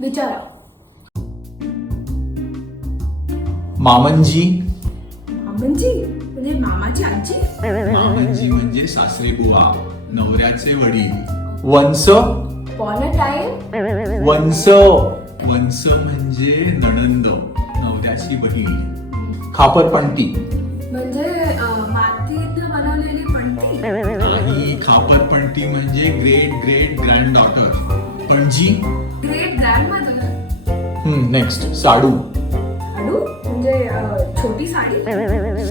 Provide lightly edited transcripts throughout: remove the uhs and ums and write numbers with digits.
विचारा. मामंजी. मामंजी म्हणजे मामाची आजी. मामंजी म्हणजे सासरे बुवा, नवऱ्याचे वडील. वंस. Upon a time. वंस. वंस म्हणजे नणंद, नवऱ्याची बहीण. खापरपंटी. म्हणजे मातीत बनवलेली पणती. आणि खापरपंटी म्हणजे ग्रेट ग्रेट ग्रँड डॉटर. पणजी ग्रेट ग्रँडमदर. नेक्स्ट. साडू. साडू म्हणजे छोटी साडी.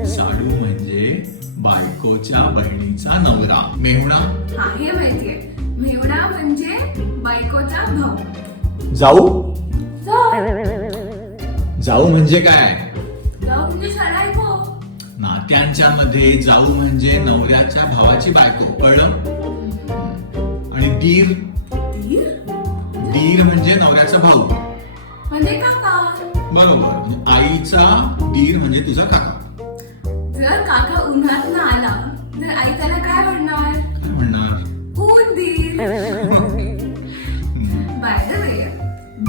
साडू म्हणजे बायकोच्या बहिणीचा नवरा. मेहुणा हा हे माहितीये. मेहुणा म्हणजे बायकोचा भाऊ. जाऊ. जाऊ म्हणजे काय? जाऊ म्हणजे सडायको. नात्यांच्या मध्ये जाऊ म्हणजे नवऱ्याच्या भावाची बायको. कळलं? आणि दीर. दीर दीर म्हणजे नवऱ्याचा भाऊ. म्हणजे काका. बरोबर. म्हणजे आईचा दीर म्हणजे तुझा काका. जर काका उन्हात आला तर आई त्याला काय म्हणणार? काय म्हणणार? ऊन दीर. बाय द वे,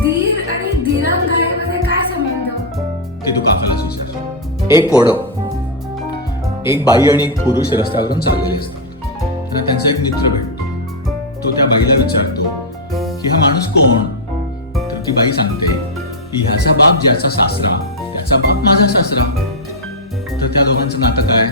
दीर आणि दिरंगाईमध्ये काय संबंध? ते तू काकाला विचार. एक कोडं. एक बाई आणि एक पुरुष रस्त्यावरून चाललेले असतात. तर त्यांचा एक मित्र भेटतो. तो त्या बाईला विचारतो की हा माणूस कोण? तर ती बाई सांगते की ह्याचा बाप ज्याचा सासरा, त्याचा बाप माझा सासरा. तर त्या दोघांचं नातं काय?